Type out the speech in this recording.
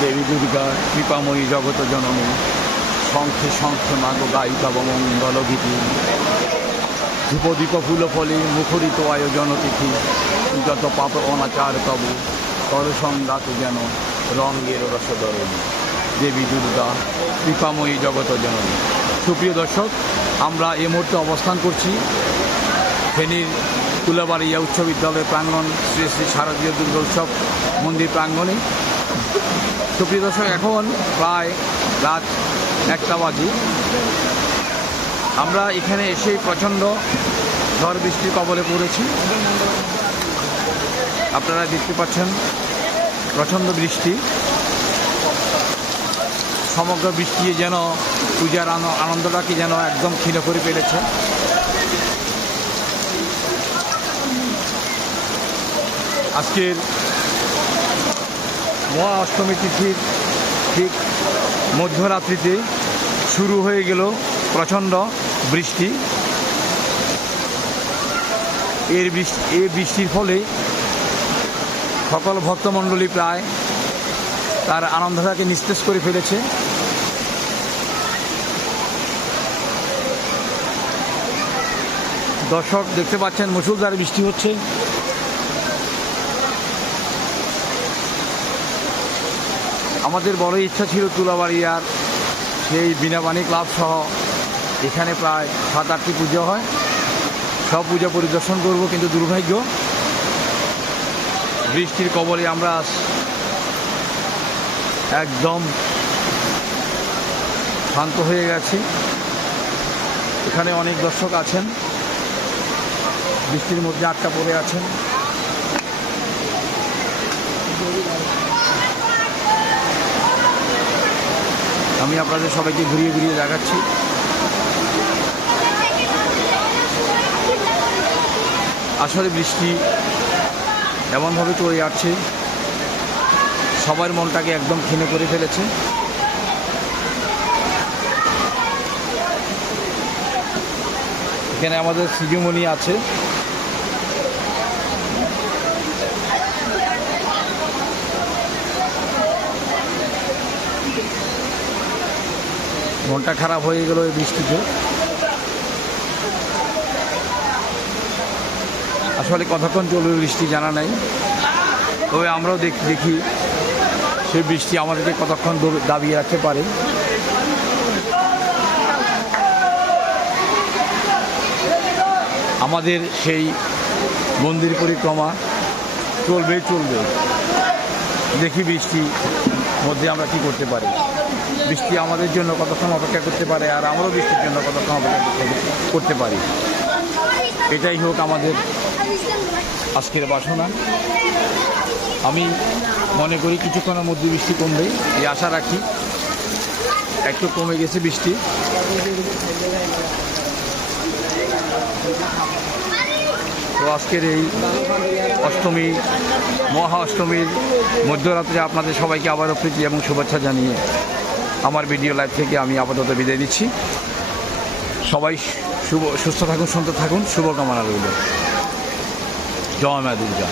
দেবী দুর্গা কৃপাময়ী জগত জননী শঙ্খে শঙ্খে মাগো গায়িকা মঙ্গল গীতি ধূপদীপ ফুল ফলে মুখরিত আয়োজন তিথি যত পাপ অনাচার তবু তর সংঘাত যেন রঙ্গের রসদরণী দেবী দুর্গা কৃপাময়ী জগত জননী। সুপ্রিয় দর্শক, আমরা এই মুহূর্তে অবস্থান করছি ফেনীর কুলাবাড়িয়া উচ্চ বিদ্যালয় প্রাঙ্গণ শ্রী শ্রী শারদীয় দুর্গা উৎসব মন্দির প্রাঙ্গণে। সুপ্রিয় দর্শক, এখন প্রায় রাত 1টা বাজে। আমরা এখানে এসেই প্রচণ্ড ঝড় বৃষ্টির কবলে পড়েছি। আপনারা দেখতে পাচ্ছেন প্রচণ্ড বৃষ্টি, সমগ্র বৃষ্টি যেন পূজার আনন্দটাকে যেন একদম ক্ষীণ করে ফেলেছে। আজকের মহা অষ্টমী তিথির ঠিক মধ্যরাত্রিতে শুরু হয়ে গেল প্রচণ্ড বৃষ্টি। এই বৃষ্টির ফলে সকল ভক্তমণ্ডলী প্রায় তার আনন্দটাকে নিস্তেজ করে ফেলেছে। দর্শক দেখতে পাচ্ছেন মুষলধারে বৃষ্টি হচ্ছে। আমাদের বড় ইচ্ছা ছিল তুলাবাড়িয়ার সেই বীণাপানি ক্লাব সহ এখানে প্রায় 7-8টি পুজো হয়, সব পূজা পরিদর্শন করব, কিন্তু দুর্ভাগ্য বৃষ্টির কবলে আমরা একদম শান্ত হয়ে গেছি। এখানে অনেক দর্শক আছেন, বৃষ্টির মধ্যে আটকা পড়ে আছেন। আমি আপনাদের সবাইকে ঘুরিয়ে ঘুরিয়ে দেখাচ্ছি। আসলে বৃষ্টি এমনভাবে চলে যাচ্ছে, সবার মনটাকে একদম ক্ষীণ করে ফেলেছে। এখানে আমাদের সিজুমণি আছে, মনটা খারাপ হয়ে গেল এই বৃষ্টিতে। আসলে কতক্ষণ চলবে বৃষ্টি জানা নাই, তবে আমরাও দেখি সেই বৃষ্টি আমাদেরকে কতক্ষণ দাবিয়ে রাখতে পারে। আমাদের সেই মন্দির পরিক্রমা চলবে। দেখি বৃষ্টির মধ্যে আমরা কি করতে পারি, বৃষ্টি আমাদের জন্য কতক্ষণ অপেক্ষা করতে পারে, আর আমরাও বৃষ্টির জন্য কতক্ষণ অপেক্ষা করতে পারি। এটাই হোক আমাদের আজকের বাসনা। আমি মনে করি কিছুক্ষণের মধ্যে বৃষ্টি কমবে, এই আশা রাখি। একটু কমে গেছে বৃষ্টি। তো আজকের এই অষ্টমী, মহা অষ্টমীর মধ্যরাত্রে আপনাদের সবাইকে আবারও প্রীতি এবং শুভেচ্ছা জানিয়ে আমার ভিডিও লাইভ থেকে আমি আপাতত বিদায় দিচ্ছি। সবাই সুস্থ থাকুন, সুন্দর থাকুন, শুভকামনা রইল। জয় মা দুর্গা।